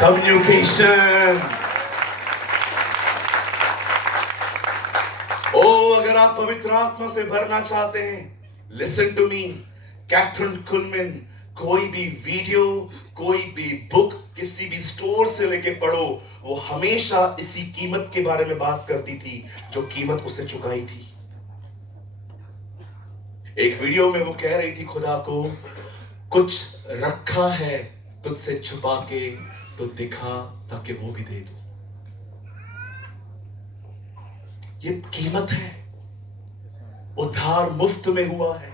Communication. ओ, अगर आप पवित्र आत्मा से भरना चाहते हैं, लिसन टू मी, कैथरीन कुलमैन कोई भी वीडियो, कोई भी बुक, किसी भी स्टोर से लेके पढ़ो, वो हमेशा इसी कीमत के बारे में बात करती थी जो कीमत उसने चुकाई थी। एक वीडियो में वो कह रही थी खुदा को, कुछ रखा है तुझसे छुपा के तो दिखा ताकि वो भी दे दो। ये कीमत है। उद्धार मुफ्त में हुआ है,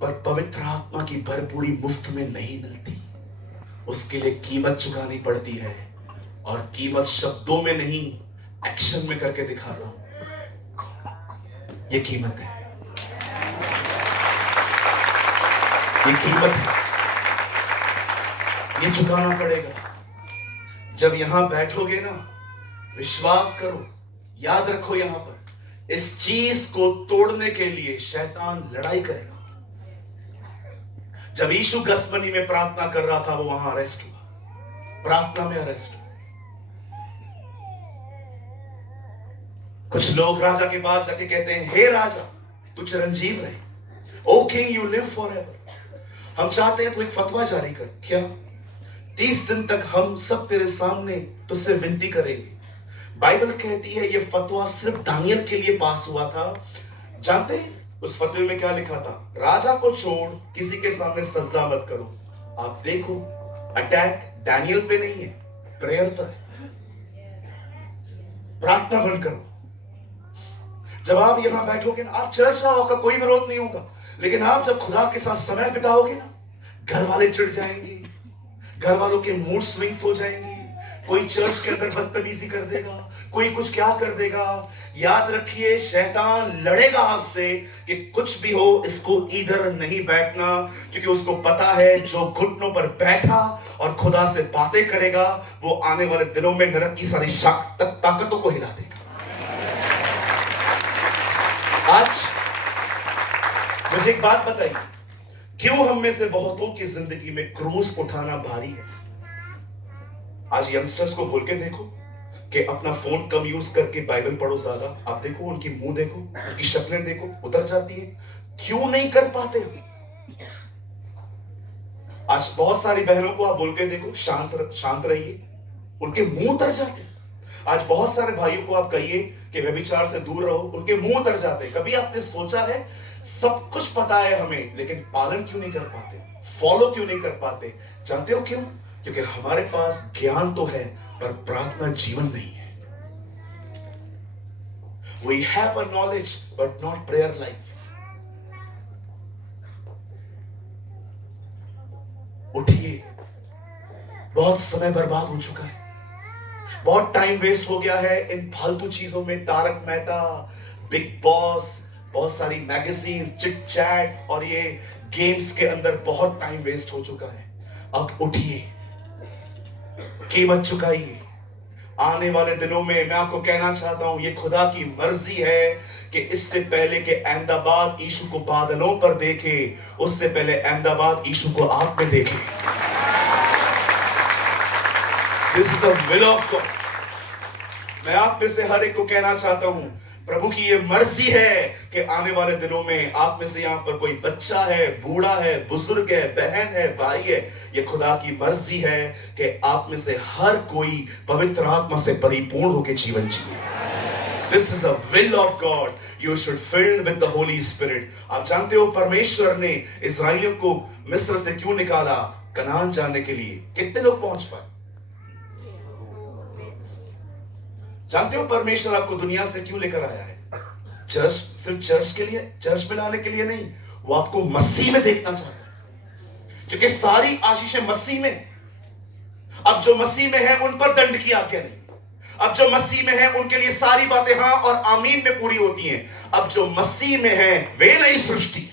पर पवित्र आत्मा की भरपूरी मुफ्त में नहीं मिलती। उसके लिए कीमत चुकानी पड़ती है, और कीमत शब्दों में नहीं, एक्शन में करके दिखाता हूं। ये कीमत है, ये कीमत है, ये चुकाना पड़ेगा। जब यहां बैठोगे ना, विश्वास करो, याद रखो, यहां पर इस चीज को तोड़ने के लिए शैतान लड़ाई करेगा। जब यीशु गसमनी में प्रार्थना कर रहा था, वो वहां अरेस्ट हुआ, प्रार्थना में अरेस्ट हुआ। कुछ लोग राजा के पास जाके कहते हैं, हे राजा, तू चिरंजीव रहे, O king you live forever. हम चाहते हैं तू एक फतवा जारी कर। क्या? 30 दिन तक हम सब तेरे सामने तुझसे विनती करेंगे। बाइबल कहती है ये फतवा सिर्फ दानियल के लिए पास हुआ था। जानते हैं उस फतवे में क्या लिखा था? राजा को छोड़ किसी के सामने सजदा मत करो। आप देखो, अटैक दानियल पे नहीं है, प्रेयर पर है। प्रार्थना बंद करो। जब आप यहां बैठोगे ना, आप चर्च आओ, आपका कोई विरोध नहीं होगा, लेकिन आप जब खुदा के साथ समय बिताओगे ना, घर वाले चिढ़ जाएंगे, घर वालों के मूड स्विंग्स हो जाएंगे, कोई चर्च के अंदर बदतमीजी कर देगा, कोई कुछ क्या कर देगा। याद रखिए, शैतान लड़ेगा आपसे कि कुछ भी हो, इसको इधर नहीं बैठना, क्योंकि उसको पता है जो घुटनों पर बैठा और खुदा से बातें करेगा, वो आने वाले दिनों में नरक की सारी ताकतों को हिला देगा। आज मुझे एक बात बताइए, क्यों हम में से बहुतों की जिंदगी में क्रूस उठाना भारी है? आज यंगस्टर्स को बोल के देखो कि अपना फोन कम यूज करके बाइबल पढ़ो ज्यादा। आप देखो, उनकी मुंह देखो, उनकी शक्लें देखो, उतर जाती है। क्यों नहीं कर पाते? आज बहुत सारी बहनों को आप बोल के देखो, शांत रहिए, उनके मुंह उतर जाते। आज बहुत सारे भाइयों को आप कहिए कि व्यभिचार से दूर रहो, उनके मुंह उतर जाते। कभी आपने सोचा है, सब कुछ पता है हमें, लेकिन पालन क्यों नहीं कर पाते, फॉलो क्यों नहीं कर पाते? जानते हो क्यों? क्योंकि हमारे पास ज्ञान तो है, पर प्रार्थना जीवन नहीं है। We have a knowledge but not prayer life. उठिए, बहुत समय बर्बाद हो चुका है, बहुत टाइम वेस्ट हो गया है इन फालतू चीजों में। तारक मेहता, बिग बॉस, बहुत सारी मैगजीन, चिट चैट और ये गेम्स के अंदर बहुत टाइम वेस्ट हो चुका है। अब उठिए, कीमत चुकाइए। आने वाले दिनों में मैं आपको कहना चाहता हूं, ये खुदा की मर्जी है कि इससे पहले कि अहमदाबाद यीशु को बादलों पर देखे, उससे पहले अहमदाबाद यीशु को आप में देखे। This is a will of God. मैं आप में से हर एक को कहना चाहता हूं, प्रभु की ये मर्जी है कि आने वाले दिनों में आप में से यहां पर कोई बच्चा है, बूढ़ा है, बुजुर्ग है, बहन है, भाई है, ये खुदा की मर्जी है कि आप में से हर कोई पवित्र आत्मा से परिपूर्ण होकर जीवन जिए। This is a will of God. You should filled with the Holi spirit. आप जानते हो परमेश्वर ने इस्राएलियों को मिस्र से क्यों निकाला? कनान जाने के लिए। कितने लोग पहुंच पाए? जानते हो परमेश्वर आपको दुनिया से क्यों लेकर आया है? चर्च, सिर्फ चर्च के लिए, चर्च में लाने के लिए नहीं, वो आपको मसीह में देखना चाहता है, क्योंकि सारी आशीषें मसीह में। अब जो मसीह में है उन पर दंड की आज्ञा नहीं। अब जो मसीह में है उनके लिए सारी बातें हाँ और आमीन में पूरी होती हैं। अब जो मसीह में है वे नई सृष्टि।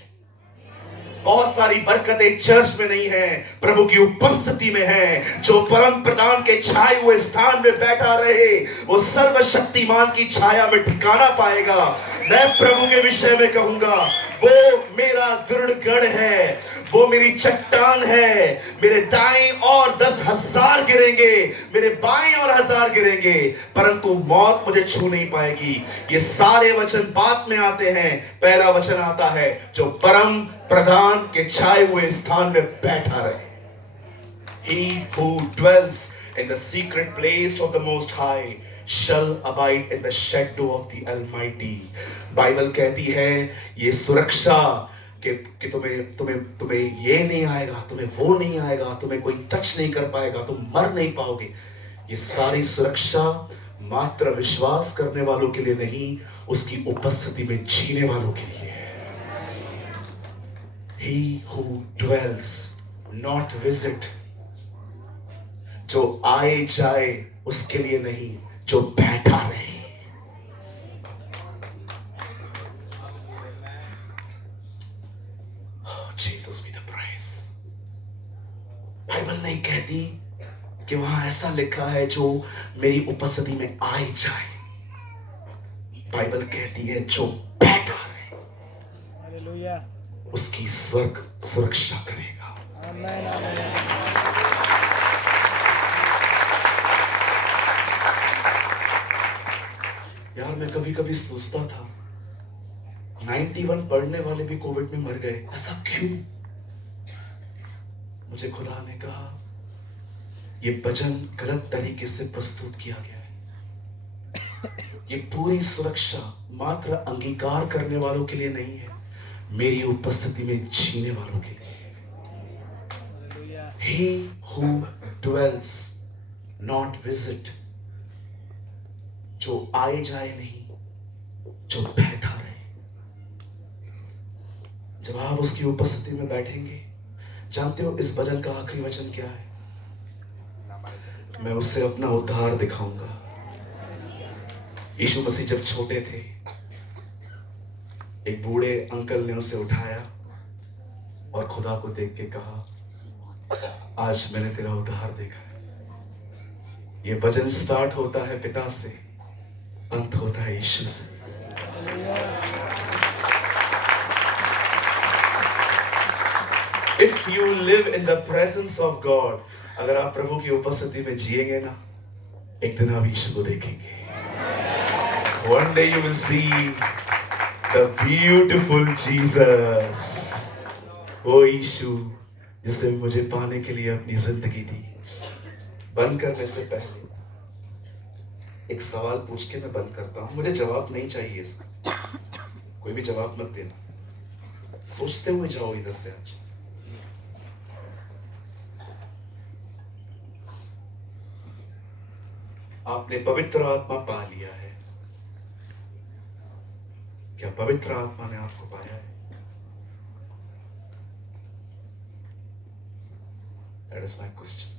बहुत सारी बरकतें चर्च में नहीं है, प्रभु की उपस्थिति में है। जो परम प्रधान के छाए हुए स्थान में बैठा रहे, वो सर्वशक्तिमान की छाया में ठिकाना पाएगा। मैं प्रभु के विषय में कहूंगा, वो मेरा दृढ़ गढ़ है, वो मेरी चट्टान है। मेरे दाएं और 10,000 गिरेंगे, मेरे बाएं और 1,000 गिरेंगे, परंतु मौत मुझे छू नहीं पाएगी। ये सारे वचन बाद में आते हैं। पहला वचन आता है, जो परम प्रधान के छाए हुए स्थान में बैठा रहे। He who dwells in the secret place of the Most High shall abide in the shadow of the Almighty. Bible कहती है ये सुरक्षा कि तुम्हें तुम्हें तुम्हें ये नहीं आएगा, तुम्हें वो नहीं आएगा, तुम्हें कोई टच नहीं कर पाएगा, तुम मर नहीं पाओगे। ये सारी सुरक्षा मात्र विश्वास करने वालों के लिए नहीं, उसकी उपस्थिति में जीने वालों के लिए है। He who dwells, not visit, जो आए जाए उसके लिए नहीं, जो बैठा रहे। Jesus be the praise। Bible नहीं कहती कि वहां ऐसा लिखा है जो मेरी उपस्थिति में आए जाए। बाइबल कहती है जो बैठा रहे, हालेलुया, उसकी स्वर्ग सुरक्षा करेगा। आमीन, आमीन। यार मैं कभी कभी सोचता था 91 पढ़ने वाले भी कोविड में मर गए, ऐसा क्यों? मुझे खुदा ने कहा ये भजन गलत तरीके से प्रस्तुत किया गया है। ये पूरी सुरक्षा मात्र अंगीकार करने वालों के लिए नहीं है, मेरी उपस्थिति में जीने वालों के लिए। He who dwells, not visit, जो आए जाए नहीं, जो बैठा रहे। जब आप उसकी उपस्थिति में बैठेंगे, जानते हो इस भजन का आखिरी वचन क्या है? मैं उसे अपना उद्धार दिखाऊंगा। यीशु मसीह जब छोटे थे, एक बूढ़े अंकल ने उसे उठाया और खुदा को देख के कहा, आज मैंने तेरा उद्धार देखा है। ये भजन स्टार्ट होता है पिता से, अंत होता है यीशु से। If you live in the presence of God, अगर आप प्रभु की उपस्थिति में जिएंगे ना, एक दिन आप यीशु को देखेंगे। One day you will see the beautiful Jesus। वो यीशु जिसने मुझे पाने के लिए अपनी जिंदगी दी। बंद करने से पहले एक सवाल पूछ के मैं बंद करता हूं। मुझे जवाब नहीं चाहिए इसका, कोई भी जवाब मत देना, सोचते हुए जाओ इधर से। आज आपने पवित्र आत्मा पा लिया है, क्या पवित्र आत्मा ने आपको पाया है? That is my question।